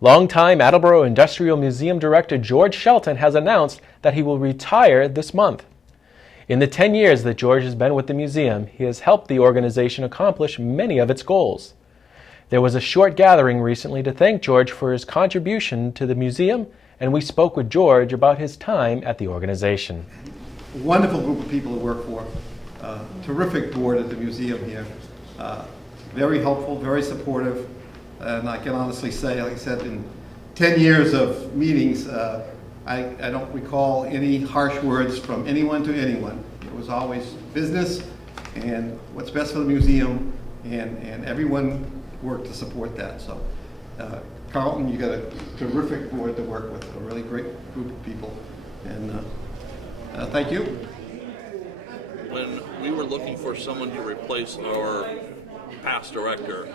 Longtime Attleboro Industrial Museum Director George Shelton has announced that he will retire this month. In the 10 years that George has been with the museum, he has helped the organization accomplish many of its goals. There was a short gathering recently to thank George for his contribution to the museum, and we spoke with George about his time at the organization. A wonderful group of people to work for. Terrific board at the museum here. Very helpful, very supportive. And I can honestly say, like I said, in 10 years of meetings, I don't recall any harsh words from anyone to anyone. It was always business and what's best for the museum, and everyone worked to support that. So, Carlton, you got a terrific board to work with, a really great group of people, and thank you. When we were looking for someone to replace our past director,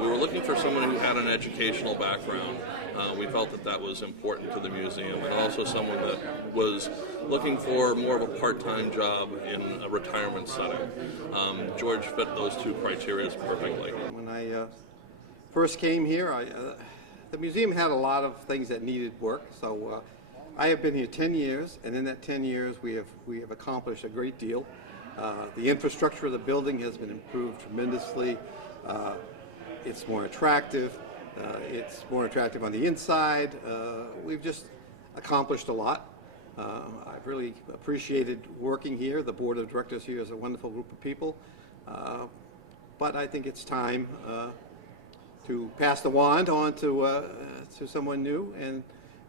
we were looking for someone who had an educational background. We felt that that was important to the museum, and also someone that was looking for more of a part-time job in a retirement setting. George fit those two criteria perfectly. When I first came here, the museum had a lot of things that needed work, so I have been here 10 years, and in that 10 years we have accomplished a great deal. The infrastructure of the building has been improved tremendously. It's more attractive. It's more attractive on the inside. We've just accomplished a lot. I've really appreciated working here. The board of directors here is a wonderful group of people. But I think it's time to pass the wand on to someone new and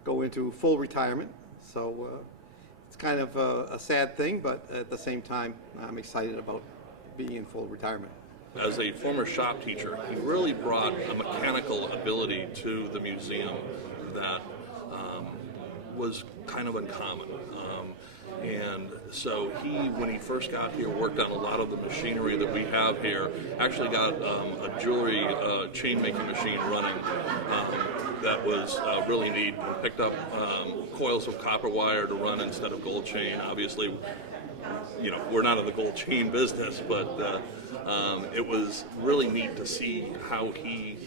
go into full retirement. So it's kind of a sad thing, but at the same time, I'm excited about being in full retirement. As a former shop teacher, he really brought a mechanical ability to the museum that was kind of uncommon. And so when he first got here, worked on a lot of the machinery that we have here. Actually got a jewelry chain making machine running that was really neat. And picked up coils of copper wire to run instead of gold chain. Obviously, you know, we're not in the gold chain business, but it was really neat to see how he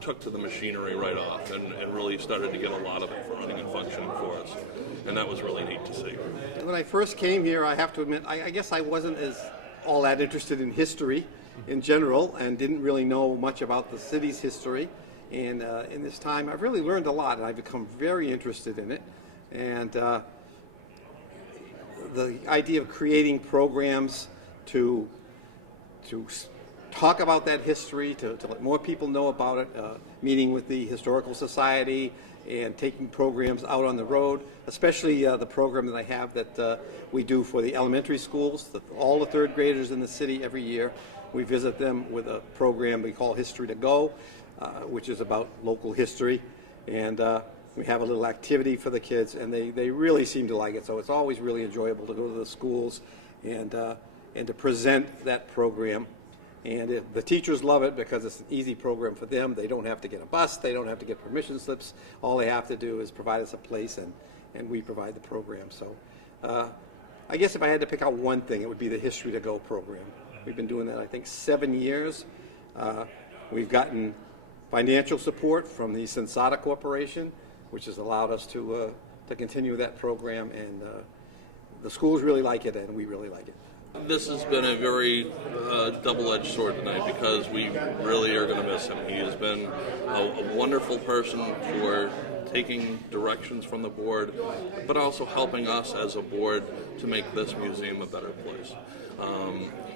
took to the machinery right off and really started to get a lot of it running and functioning for us. And that was really neat to see. When I first came here, I have to admit, I guess I wasn't all that interested in history in general and didn't really know much about the city's history. And in this time, I've really learned a lot, and I've become very interested in it. And the idea of creating programs to talk about that history, to let more people know about it, meeting with the Historical Society and taking programs out on the road, especially the program that I have that we do for the elementary schools, all the third graders in the city every year. We visit them with a program we call History to Go, which is about local history. And we have a little activity for the kids, and they really seem to like it. So it's always really enjoyable to go to the schools and to present that program. And the teachers love it because it's an easy program for them. They don't have to get a bus. They don't have to get permission slips. All they have to do is provide us a place, and we provide the program. So I guess if I had to pick out one thing, it would be the History to Go program. We've been doing that, I think, 7 years. We've gotten financial support from the Sensata Corporation, which has allowed us to continue that program. And the schools really like it, and we really like it. This has been a very double-edged sword tonight because we really are going to miss him. He has been a wonderful person for taking directions from the board, but also helping us as a board to make this museum a better place.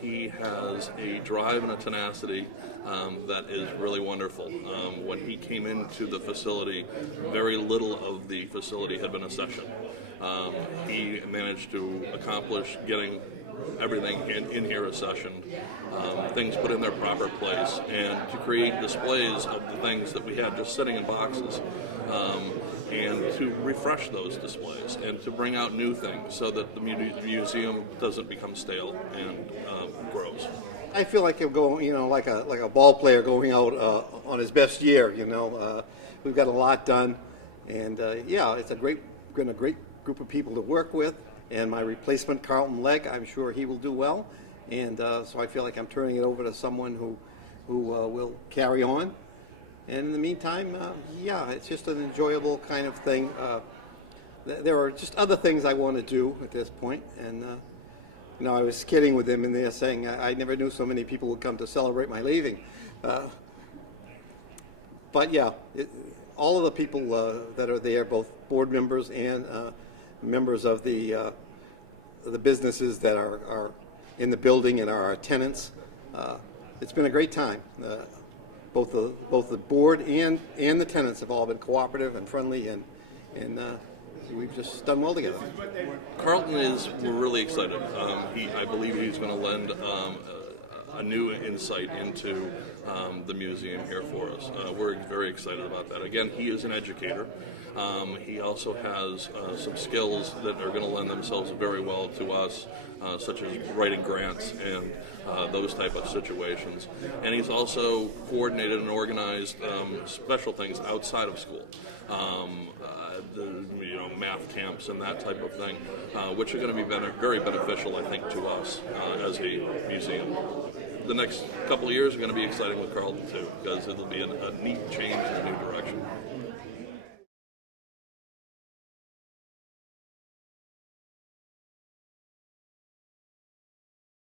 He has a drive and a tenacity that is really wonderful. When he came into the facility, very little of the facility had been a session. He managed to accomplish getting everything in here accessioned, things put in their proper place, and to create displays of the things that we had just sitting in boxes, and to refresh those displays and to bring out new things so that the museum doesn't become stale and grows. I feel like I'm going, like a ball player going out on his best year. We've got a lot done, and it's a great group of people to work with. And my replacement, Carlton Legg, I'm sure he will do well. And so I feel like I'm turning it over to someone who will carry on And in the meantime, yeah, it's just an enjoyable kind of thing. There are just other things I want to do at this point, and I was kidding with them in there saying I never knew so many people would come to celebrate my leaving. But yeah, all of the people that are there, both board members and members of the businesses that are in the building and are our tenants, it's been a great time. Both the board and the tenants have all been cooperative and friendly, and we've just done well together. Carlton we're really excited. I believe he's going to lend a new insight into the museum here for us. We're very excited about that. Again, he is an educator. He also has some skills that are going to lend themselves very well to us, such as writing grants and those type of situations. And he's also coordinated and organized special things outside of school. Math camps and that type of thing, which are going to be very beneficial, I think, to us as a museum. The next couple of years are going to be exciting with Carlton too, because it'll be a neat change in a new direction.